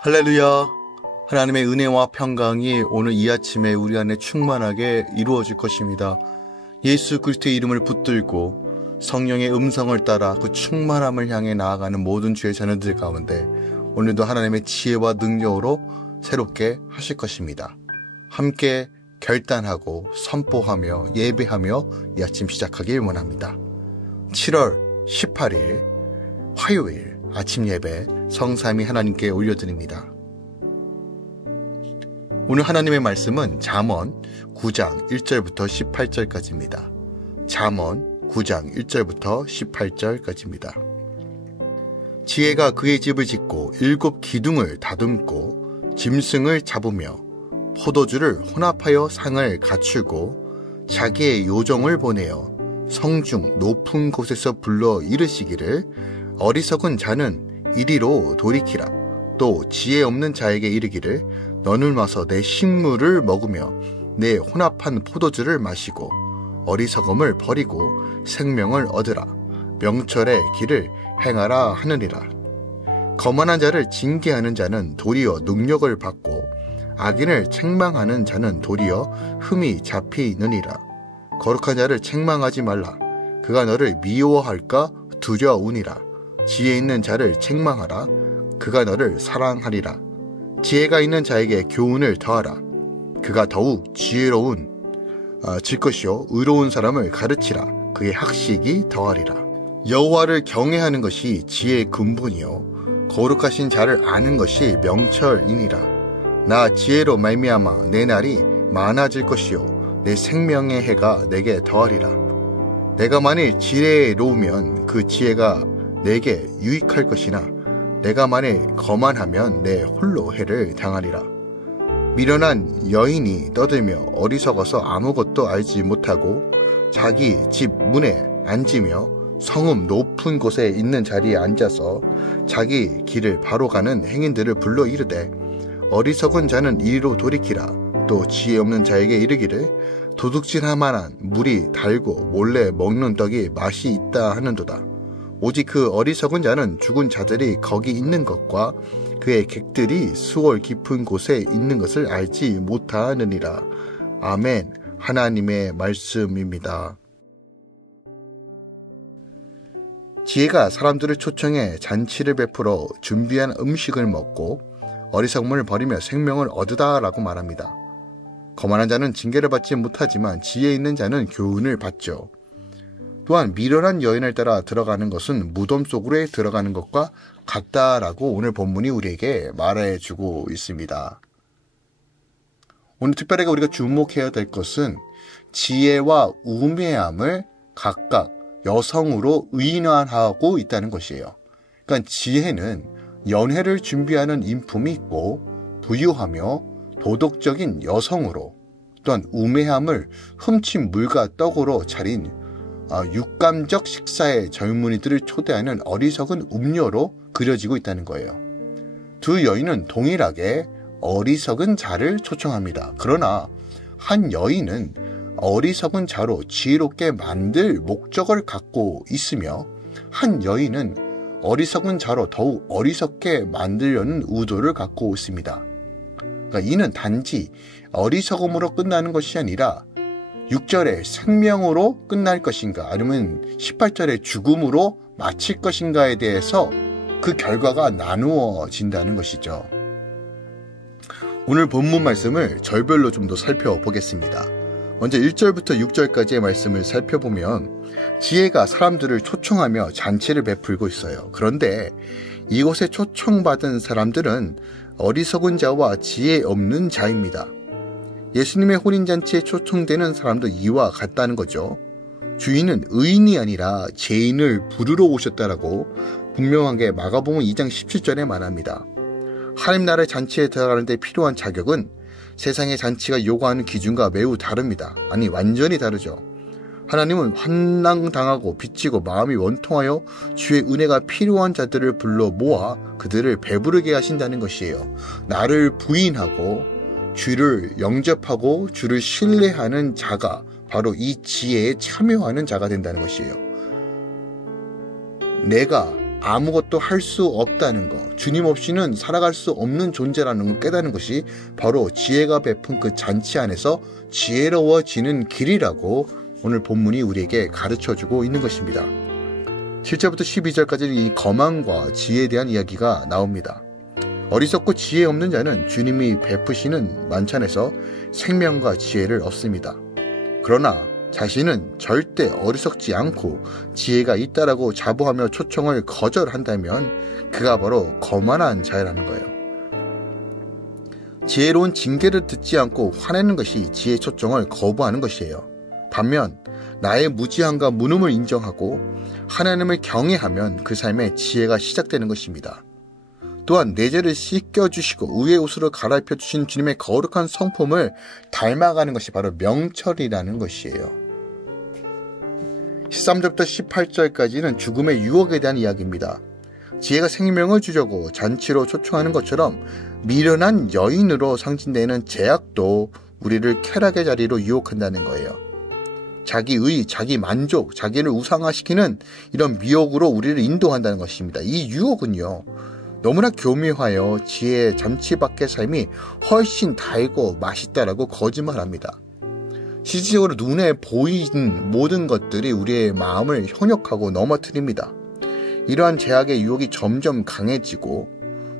할렐루야. 하나님의 은혜와 평강이 오늘 이 아침에 우리 안에 충만하게 이루어질 것입니다. 예수 그리스도의 이름을 붙들고 성령의 음성을 따라 그 충만함을 향해 나아가는 모든 주의 자녀들 가운데 오늘도 하나님의 지혜와 능력으로 새롭게 하실 것입니다. 함께 결단하고 선포하며 예배하며 이 아침 시작하길 원합니다. 7월 18일 화요일 아침 예배 성삼위 하나님께 올려드립니다. 오늘 하나님의 말씀은 잠언 9장 1절부터 18절까지입니다. 잠언 9장 1절부터 18절까지입니다. 지혜가 그의 집을 짓고 7 기둥을 다듬고 짐승을 잡으며 포도주를 혼합하여 상을 갖추고 자기의 요정을 보내어 성중 높은 곳에서 불러 이르시기를 어리석은 자는 이리로 돌이키라. 또 지혜 없는 자에게 이르기를 너는 와서 내 식물을 먹으며 내 혼합한 포도주를 마시고 어리석음을 버리고 생명을 얻으라. 명철의 길을 행하라 하느니라. 거만한 자를 징계하는 자는 도리어 능력을 받고 악인을 책망하는 자는 도리어 흠이 잡히느니라. 거룩한 자를 책망하지 말라. 그가 너를 미워할까 두려우니라. 지혜 있는 자를 책망하라. 그가 너를 사랑하리라. 지혜가 있는 자에게 교훈을 더하라. 그가 더욱 지혜로운 질 것이요 의로운 사람을 가르치라. 그의 학식이 더하리라. 여호와를 경외하는 것이 지혜의 근본이요 거룩하신 자를 아는 것이 명철이니라. 나 지혜로 말미암아 내 날이 많아질 것이요 내 생명의 해가 내게 더하리라. 내가 만일 지혜로우면 그 지혜가 내게 유익할 것이나 내가 만일 거만하면 내 홀로 해를 당하리라. 미련한 여인이 떠들며 어리석어서 아무것도 알지 못하고 자기 집 문에 앉으며 성읍 높은 곳에 있는 자리에 앉아서 자기 길을 바로 가는 행인들을 불러 이르되 어리석은 자는 이리로 돌이키라. 또 지혜 없는 자에게 이르기를 도둑질할 만한 물이 달고 몰래 먹는 떡이 맛이 있다 하는도다. 오직 그 어리석은 자는 죽은 자들이 거기 있는 것과 그의 객들이 수월 깊은 곳에 있는 것을 알지 못하느니라. 아멘. 하나님의 말씀입니다. 지혜가 사람들을 초청해 잔치를 베풀어 준비한 음식을 먹고 어리석음을 버리며 생명을 얻으다 라고 말합니다. 거만한 자는 징계를 받지 못하지만 지혜 있는 자는 교훈을 받죠. 또한 미련한 여인을 따라 들어가는 것은 무덤 속으로 들어가는 것과 같다라고 오늘 본문이 우리에게 말해주고 있습니다. 오늘 특별하게 우리가 주목해야 될 것은 지혜와 우매함을 각각 여성으로 의인화하고 있다는 것이에요. 그러니까 지혜는 연회를 준비하는 인품이 있고 부유하며 도덕적인 여성으로, 또한 우매함을 훔친 물과 떡으로 차린 육감적 식사의 젊은이들을 초대하는 어리석은 음료로 그려지고 있다는 거예요. 두 여인은 동일하게 어리석은 자를 초청합니다. 그러나 한 여인은 어리석은 자로 지혜롭게 만들 목적을 갖고 있으며 한 여인은 어리석은 자로 더욱 어리석게 만들려는 의도를 갖고 있습니다. 그러니까 이는 단지 어리석음으로 끝나는 것이 아니라 6절에 생명으로 끝날 것인가 아니면 18절에 죽음으로 마칠 것인가에 대해서 그 결과가 나누어진다는 것이죠. 오늘 본문 말씀을 절별로 좀 더 살펴보겠습니다. 먼저 1절부터 6절까지의 말씀을 살펴보면 지혜가 사람들을 초청하며 잔치를 베풀고 있어요. 그런데 이곳에 초청받은 사람들은 어리석은 자와 지혜 없는 자입니다. 예수님의 혼인잔치에 초청되는 사람도 이와 같다는 거죠. 주인은 의인이 아니라 죄인을 부르러 오셨다라고 분명하게 마가복음 2장 17절에 말합니다. 하나님 나라의 잔치에 들어가는 데 필요한 자격은 세상의 잔치가 요구하는 기준과 매우 다릅니다. 아니 완전히 다르죠. 하나님은 환난당하고 빚지고 마음이 원통하여 주의 은혜가 필요한 자들을 불러 모아 그들을 배부르게 하신다는 것이에요. 나를 부인하고 주를 영접하고 주를 신뢰하는 자가 바로 이 지혜에 참여하는 자가 된다는 것이에요. 내가 아무것도 할 수 없다는 것, 주님 없이는 살아갈 수 없는 존재라는 걸 깨닫는 것이 바로 지혜가 베푼 그 잔치 안에서 지혜로워지는 길이라고 오늘 본문이 우리에게 가르쳐주고 있는 것입니다. 7절부터 12절까지 이 거만과 지혜에 대한 이야기가 나옵니다. 어리석고 지혜 없는 자는 주님이 베푸시는 만찬에서 생명과 지혜를 얻습니다. 그러나 자신은 절대 어리석지 않고 지혜가 있다라고 자부하며 초청을 거절한다면 그가 바로 거만한 자라는 거예요. 지혜로운 징계를 듣지 않고 화내는 것이 지혜의 초청을 거부하는 것이에요. 반면 나의 무지함과 무능을 인정하고 하나님을 경외하면 그 삶에 지혜가 시작되는 것입니다. 또한 내 죄를 씻겨주시고 의의 옷으로 갈아입혀주신 주님의 거룩한 성품을 닮아가는 것이 바로 명철이라는 것이에요. 13절부터 18절까지는 죽음의 유혹에 대한 이야기입니다. 지혜가 생명을 주려고 잔치로 초청하는 것처럼 미련한 여인으로 상징되는 제약도 우리를 쾌락의 자리로 유혹한다는 거예요. 자기의, 자기 만족, 자기를 우상화시키는 이런 미혹으로 우리를 인도한다는 것입니다. 이 유혹은요, 너무나 교묘하여 지혜의 잔치 밖의 삶이 훨씬 달고 맛있다라고 거짓말합니다. 실질적으로 눈에 보이는 모든 것들이 우리의 마음을 현혹하고 넘어뜨립니다. 이러한 제약의 유혹이 점점 강해지고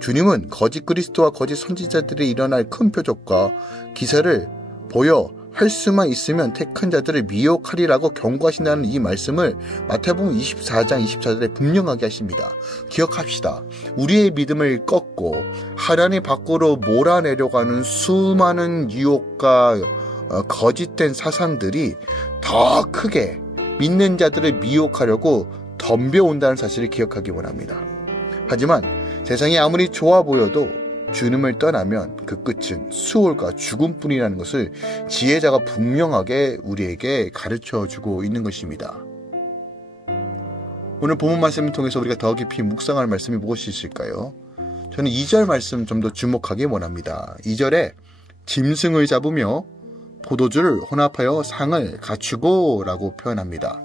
주님은 거짓 그리스도와 거짓 선지자들이 일어날 큰 표적과 기사를 보여 할 수만 있으면 택한 자들을 미혹하리라고 경고하신다는 이 말씀을 마태복음 24장 24절에 분명하게 하십니다. 기억합시다. 우리의 믿음을 꺾고 하나님 밖으로 몰아내려고 하는 수많은 유혹과 거짓된 사상들이 더 크게 믿는 자들을 미혹하려고 덤벼온다는 사실을 기억하기 원합니다. 하지만 세상이 아무리 좋아 보여도 주님을 떠나면 그 끝은 수월과 죽음뿐이라는 것을 지혜자가 분명하게 우리에게 가르쳐주고 있는 것입니다. 오늘 본문 말씀을 통해서 우리가 더 깊이 묵상할 말씀이 무엇이 있을까요? 저는 2절 말씀 좀 더 주목하기 원합니다. 2절에 짐승을 잡으며 포도주를 혼합하여 상을 갖추고 라고 표현합니다.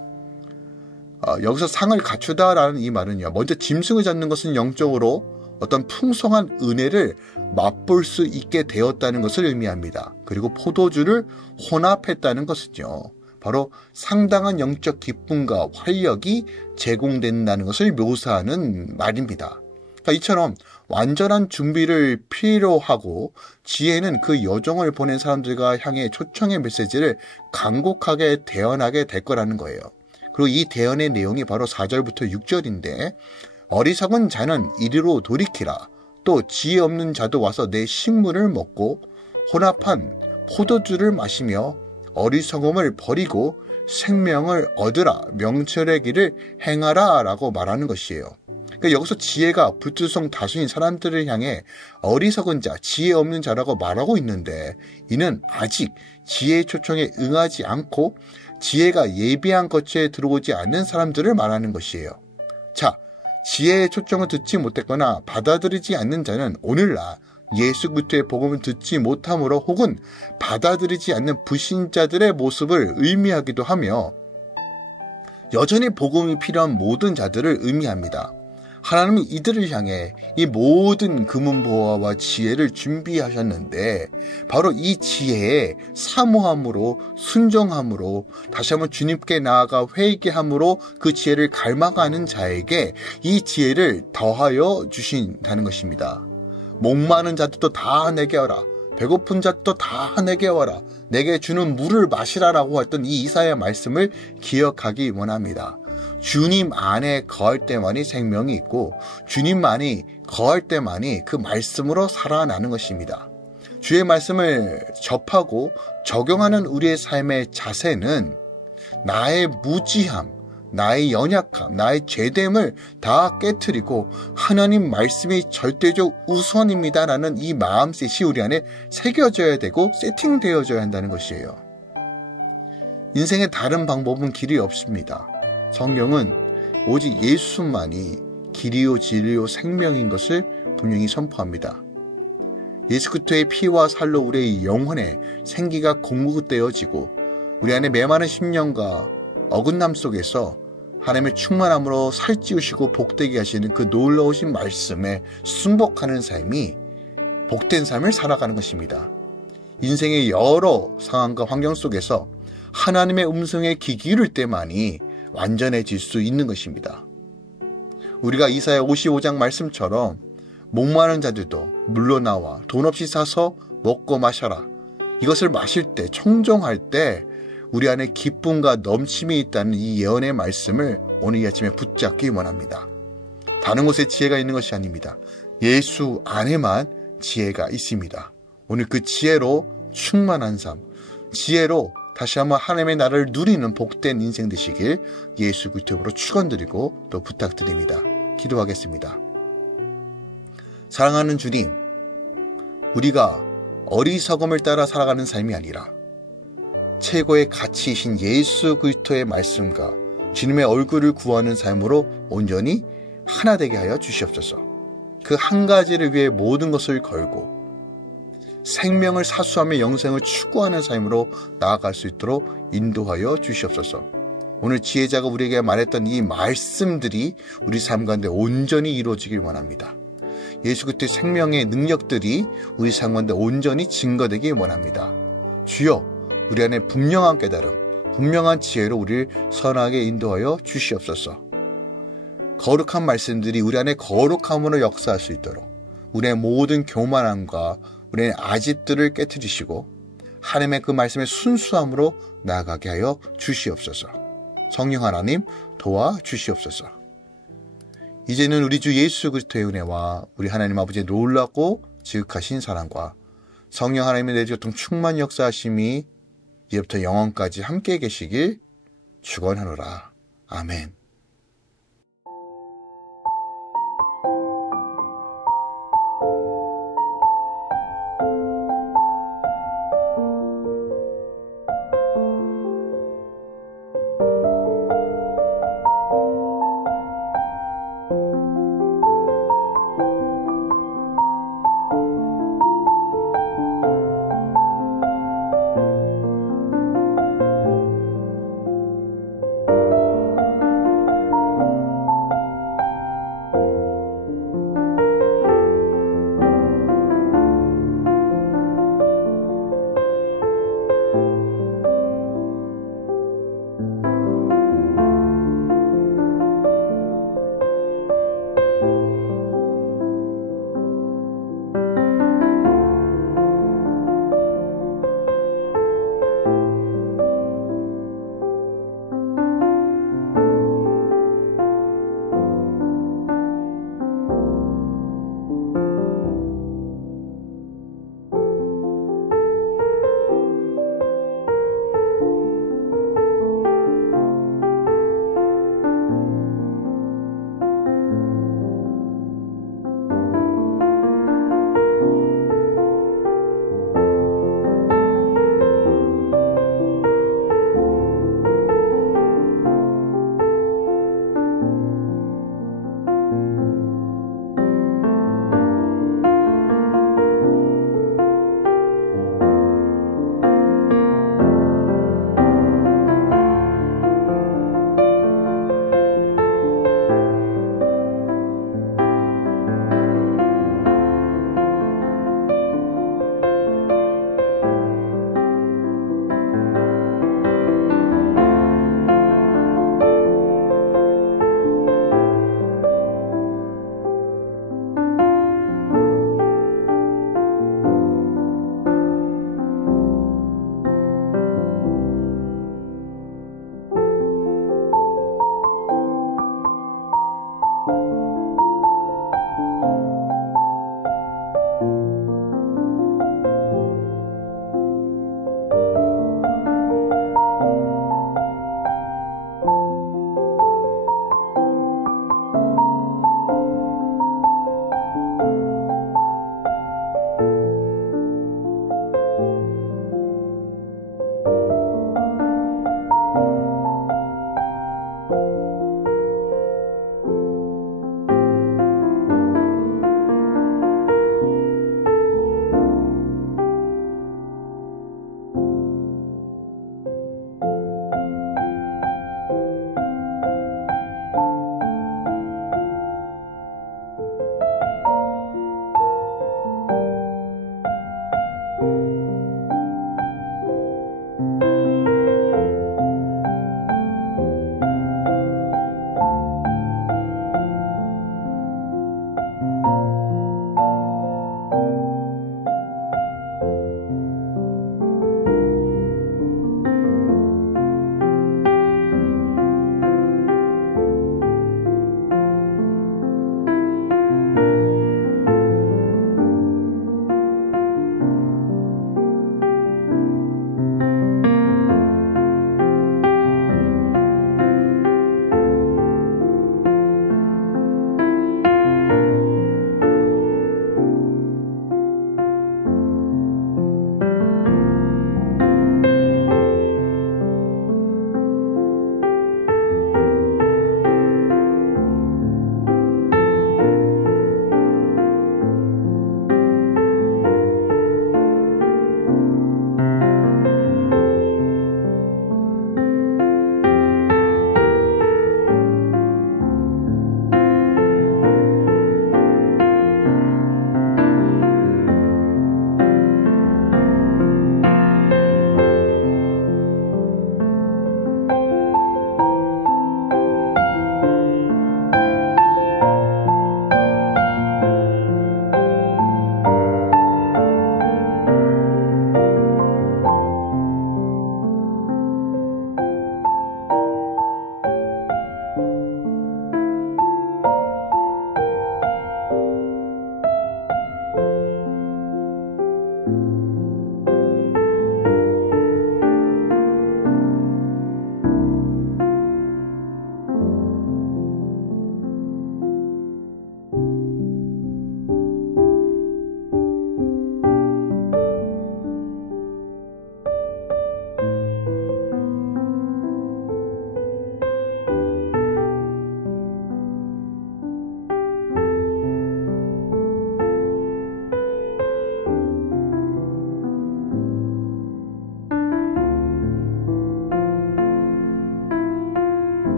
여기서 상을 갖추다라는 이 말은요, 먼저 짐승을 잡는 것은 영적으로 어떤 풍성한 은혜를 맛볼 수 있게 되었다는 것을 의미합니다. 그리고 포도주를 혼합했다는 것은요, 바로 상당한 영적 기쁨과 활력이 제공된다는 것을 묘사하는 말입니다. 그러니까 이처럼 완전한 준비를 필요로 하고 지혜는 그 여정을 보낸 사람들과 향해 초청의 메시지를 간곡하게 대언하게 될 거라는 거예요. 그리고 이 대언의 내용이 바로 4절부터 6절인데 어리석은 자는 이리로 돌이키라. 또 지혜 없는 자도 와서 내 식물을 먹고 혼합한 포도주를 마시며 어리석음을 버리고 생명을 얻으라. 명철의 길을 행하라 라고 말하는 것이에요. 그러니까 여기서 지혜가 불투성 다수인 사람들을 향해 어리석은 자, 지혜 없는 자라고 말하고 있는데 이는 아직 지혜의 초청에 응하지 않고 지혜가 예비한 거처에 들어오지 않는 사람들을 말하는 것이에요. 자, 지혜의 초청을 듣지 못했거나 받아들이지 않는 자는 오늘날 예수 그리스도의 복음을 듣지 못함으로 혹은 받아들이지 않는 불신자들의 모습을 의미하기도 하며 여전히 복음이 필요한 모든 자들을 의미합니다. 하나님은 이들을 향해 이 모든 금은보화와 지혜를 준비하셨는데 바로 이 지혜에 사모함으로 순종함으로 다시 한번 주님께 나아가 회개함으로 그 지혜를 갈망하는 자에게 이 지혜를 더하여 주신다는 것입니다. 목마른 자들도 다 내게 와라. 배고픈 자들도 다 내게 와라. 내게 주는 물을 마시라라고 했던 이 이사야의 말씀을 기억하기 원합니다. 주님 안에 거할 때만이 생명이 있고 주님만이 거할 때만이 그 말씀으로 살아나는 것입니다. 주의 말씀을 접하고 적용하는 우리의 삶의 자세는 나의 무지함, 나의 연약함, 나의 죄됨을 다 깨트리고 하나님 말씀이 절대적 우선입니다라는 이 마음셋이 우리 안에 새겨져야 되고 세팅되어져야 한다는 것이에요. 인생의 다른 방법은 길이 없습니다. 성경은 오직 예수만이 길이요 진리요 생명인 것을 분명히 선포합니다. 예수 그리스도의 피와 살로 우리의 영혼의 생기가 공급되어지고 우리 안에 메마른 심령과 어긋남 속에서 하나님의 충만함으로 살찌우시고 복되게 하시는 그 놀라우신 말씀에 순복하는 삶이 복된 삶을 살아가는 것입니다. 인생의 여러 상황과 환경 속에서 하나님의 음성에 귀 기울일 때만이 완전해질 수 있는 것입니다. 우리가 이사야 55장 말씀처럼 목마른 자들도 물러나와 돈 없이 사서 먹고 마셔라. 이것을 마실 때, 청종할 때 우리 안에 기쁨과 넘침이 있다는 이 예언의 말씀을 오늘 이 아침에 붙잡기 원합니다. 다른 곳에 지혜가 있는 것이 아닙니다. 예수 안에만 지혜가 있습니다. 오늘 그 지혜로 충만한 삶, 지혜로 다시 한번 하나님의 나라를 누리는 복된 인생 되시길 예수 그리스도로 축원드리고 또 부탁드립니다. 기도하겠습니다. 사랑하는 주님, 우리가 어리석음을 따라 살아가는 삶이 아니라 최고의 가치이신 예수 그리스도의 말씀과 주님의 얼굴을 구하는 삶으로 온전히 하나 되게 하여 주시옵소서. 그 한 가지를 위해 모든 것을 걸고 생명을 사수하며 영생을 추구하는 삶으로 나아갈 수 있도록 인도하여 주시옵소서. 오늘 지혜자가 우리에게 말했던 이 말씀들이 우리 삶 가운데 온전히 이루어지길 원합니다. 예수 그리스도의 생명의 능력들이 우리 삶 가운데 온전히 증거되길 원합니다. 주여, 우리 안에 분명한 깨달음, 분명한 지혜로 우리를 선하게 인도하여 주시옵소서. 거룩한 말씀들이 우리 안에 거룩함으로 역사할 수 있도록 우리의 모든 교만함과 우리의 아집들을 깨트리시고 하나님의 그 말씀의 순수함으로 나아가게 하여 주시옵소서. 성령 하나님 도와주시옵소서. 이제는 우리 주 예수 그리스도의 은혜와 우리 하나님 아버지의 놀랍고 지극하신 사랑과 성령 하나님의 내주교통 충만 역사하심이 이제부터 영원까지 함께 계시길 축원하노라. 아멘.